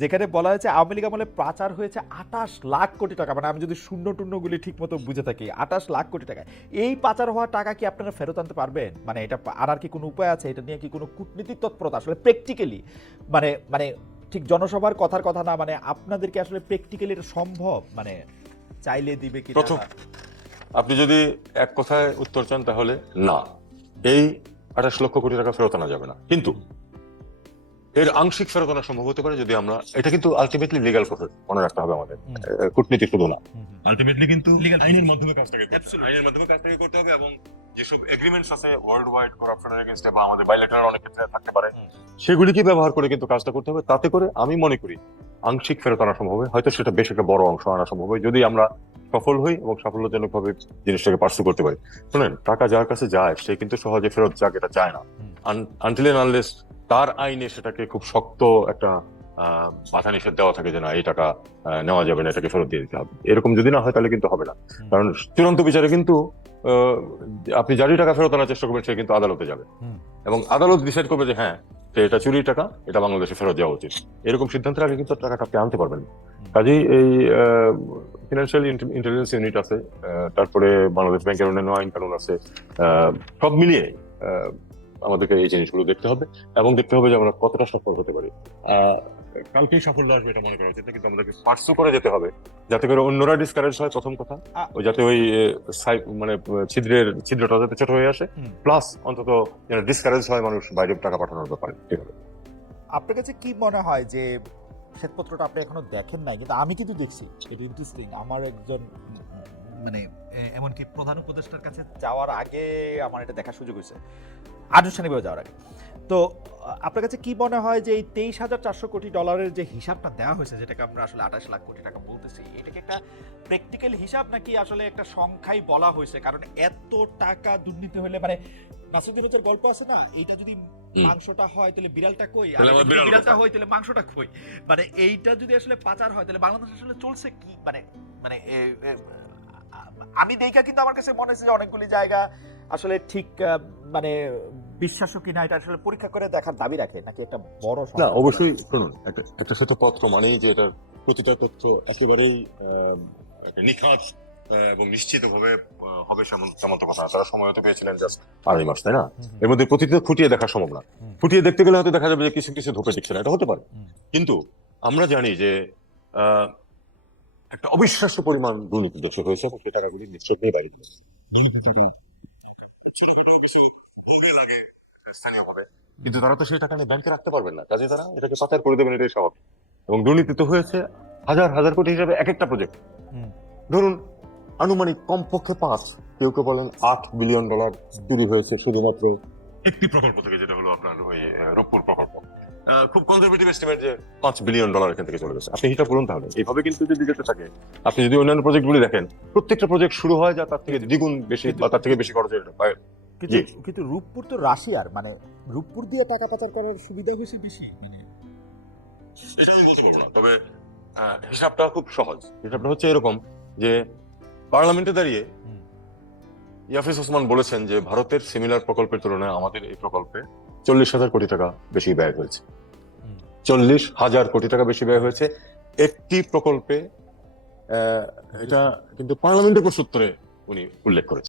যেখানে বলা হয়েছে আওয়ামী লীগ আমলে পাচার হয়েছে আটাশ লাখ কোটি টাকা। মানে আমি যদি শূন্য টুন্যগুলি ঠিক মতো বুঝে থাকি আটাশ লাখ কোটি টাকা এই পাচার হওয়া টাকা কি আপনারা ফেরত আনতে পারবেন? মানে এটা আনার কি কোনো উপায় আছে? এটা নিয়ে কি কোনো কূটনীতিক তৎপরতা? আসলে প্র্যাকটিক্যালি মানে মানে ঠিক জনসভার কথার কথা না মানে আপনাদেরকে আসলে প্র্যাকটিক্যালি এটা সম্ভব? মানে চাইলে দিবে কি প্রথম, আপনি যদি এক কথায় উত্তর চান তাহলে না। এই আঠাশ লক্ষ কোটি টাকা ফেরত আনা যাবে না। কিন্তু এর আংশিক ফেরত আনা সম্ভব হতে পারে যদি আমরা এটা কিন্তু আলটিমেটলি লিগাল প্রসেস মনে রাখতে হবে আমাদের। কূটনীতি শুধু না। আলটিমেটলি কিন্তু আইনের মাধ্যমে কাজটাকে করতে হবে। আইনের মাধ্যমে কাজটাকে করতে হবে এবং যেসব এগ্রিমেন্টস আছে ওয়ার্ল্ড ওয়াইড করাপশনের এগেনস্টে বা আমাদের বাইলেটারাল অনেক ক্ষেত্রে থাকতে পারে সেগুলিকে ব্যবহার করে কিন্তু কাজটা করতে হবে। তাতে করে আমি মনে করি আংশিক ফেরত আনা সম্ভব হবে হয়তো সেটা বেশ একটা বড় অংশ আনা সম্ভব হবে যদি আমরা সফল হই এবং সাফল্যজনক ভাবে জিনিসটাকে পার্সু করতে পারি। শুনেন টাকা যার কাছে যায় সে কিন্তু সহজে ফেরত যাক এটা চায় না। আনটিল আনলেস তার আইনে সেটাকে খুব শক্ত একটা বাধা নিষেধ দেওয়া থাকে যে না এই টাকা নেওয়া যাবে না এটাকে ফেরত দিয়ে দিতে হবে। এরকম যদি না হয় তাহলে কিন্তু হবে না। কারণ চূড়ান্ত বিচারে কিন্তু আপনি যারই টাকা ফেরত আনার চেষ্টা করবেন সে কিন্তু আদালতে যাবে। এবং আদালত ডিসাইড করবে যে হ্যাঁ এটা চুরির টাকা এটা বাংলাদেশে ফেরত দেওয়া উচিত। এরকম সিদ্ধান্তের আগে কিন্তু টাকাটা আপনি আনতে পারবেন কাজেই এই ফিনান্সিয়াল ইন্টেলিজেন্স ইউনিট আছে তারপরে বাংলাদেশ ব্যাংকের অন্যান্য আইন কানুন আছে আহ, সব মিলিয়ে আহ, আমাদেরকে এই জিনিসগুলো দেখতে হবে এবং দেখতে হবে যে আমরা কতটা সফল হতে পারি। কালকেই সাফল্য আসবে এটা মনে করা উচিত কিন্তু আমাদেরকে পার্সু করে যেতে হবে। যাতে করে অন্যরা ডিসকারেজ হয় প্রথম কথা ওই যাতে ওই সাই- মানে ছিদ্রের ছিদ্রটা যাতে ছোট হয়ে আসে। প্লাস অন্তত ডিসকারেজ হয় মানুষ বাইরে টাকা পাঠানোর ব্যাপারে? আপনার কাছে কি মনে হয় যে শ্বেতপত্রটা আপনি এখনও দেখেন নাই? কিন্তু আমি কিন্তু দেখছি এটা ইন্টারেস্টিং আমার একজন মানে এমনকি প্রধান উপদেষ্টার কাছে যাওয়ার আগে আমার এটা দেখার সুযোগ হয়েছে। আনুষ্ঠানিকভাবে যাওয়ার আগে। তো আপনার কাছে কি মনে হয় যে এই তেইশ হাজার চারশো কোটি ডলারের যে হিসাবটা দেওয়া হয়েছে যেটাকে আমরা আসলে আঠাশ লাখ কোটি টাকা বলতেছি এটা কি একটা প্র্যাকটিক্যাল হিসাব নাকি আসলে একটা সংখ্যাই বলা হয়েছে? কারণ এত টাকা দুর্নীতি হলে মানে নাসিরুদ্দিন হচ্ছের গল্প আছে না? এটা যদি মাংসটা হয় তাহলে বিড়ালটা কই? আর বিড়ালটা হয় তাহলে মাংসটা কই? মানে এইটা যদি আসলে পাচার হয় তাহলে বাংলাদেশ আসলে চলছে কি? মানে মানে আমি দেখা কিন্তু আমার কাছে মনে হচ্ছে যে অনেকগুলি জায়গা আসলে ঠিক মানে বিশ্বাস্য কিনা এটা আসলে পরীক্ষা করে দেখার দাবি রাখে নাকি একটা বড় না অবশ্যই শুনুন একটা শ্বেতপত্র মানেই যে এটার প্রতিটা তথ্য একেবারেই নিখাত এবং নিশ্চিত ভাবে হবে সেমন তেমন কথা তারা সময় হতে পেয়েছিলেন জাস্ট আড়াই মাস তাই না? এর মধ্যে প্রতিটা খুঁটিয়ে দেখা সম্ভব না। খুঁটিয়ে দেখতে গেলে হয়তো দেখা যাবে যে কিছু কিছু ধোপে দিচ্ছে না এটা হতে পারে। কিন্তু আমরা জানি যে আহ, একটা অবিশ্বাস্য পরিমাণ দুর্নীতি দেশে হয়েছে এবং সে টাকাগুলি নিশ্চয় নিয়ে বাইরে দিয়েছে ছোটখাটো কিছু ভোগে লাগে স্থানীয়ভাবে কিন্তু তারা তো সেই টাকা নিয়ে ব্যাংকে রাখতে পারবেন না। কাজে তারা এটাকে পাচার করে দেবেন এটাই স্বাভাবিক। এবং দুর্নীতি তো হয়েছে হাজার হাজার কোটি হিসাবে এক একটা প্রজেক্ট ধরুন আনুমানিক কমপক্ষে পাঁচ কেউ কেউ বলেন আট বিলিয়ন ডলার চুরি হয়েছে শুধুমাত্র একটি প্রকল্প থেকে যেটা হলো আপনার ওই আহ, রূপপুর প্রকল্প। খুব কনজারভেটিভ এস্টিমেট যে পাঁচ বিলিয়ন ডলার এখান থেকে চলে গেছে। আপনি হিসাব করুন তাহলে। এইভাবে কিন্তু যদি যেতে থাকে আপনি যদি অন্যান্য প্রজেক্টগুলি দেখেন প্রত্যেকটা প্রজেক্ট শুরু হয় যা তার থেকে দ্বিগুণ বেশি বা তার থেকে বেশি হয়। কিন্তু কিন্তু রূপপুর তো রাশিয়ার মানে রূপপুর দিয়ে টাকা পাচার করার সুবিধা হয়েছে বেশি মানে। এটা আমি বলতে পারব না তবে হিসাবটা খুব সহজ। হিসাবটা হচ্ছে এরকম যে পার্লামেন্টে দাঁড়িয়ে। ইয়াফিস ওসমান বলেছেন যে ভারতের সিমিলার প্রকল্পের তুলনায় আমাদের এই প্রকল্পে চল্লিশ হাজার কোটি টাকা বেশি ব্যয় হয়েছে। চল্লিশ হাজার কোটি টাকা বেশি ব্যয় হয়েছে। একটি প্রকল্পে এটা কিন্তু পার্লামেন্টের সূত্রে উনি উল্লেখ করেছেন।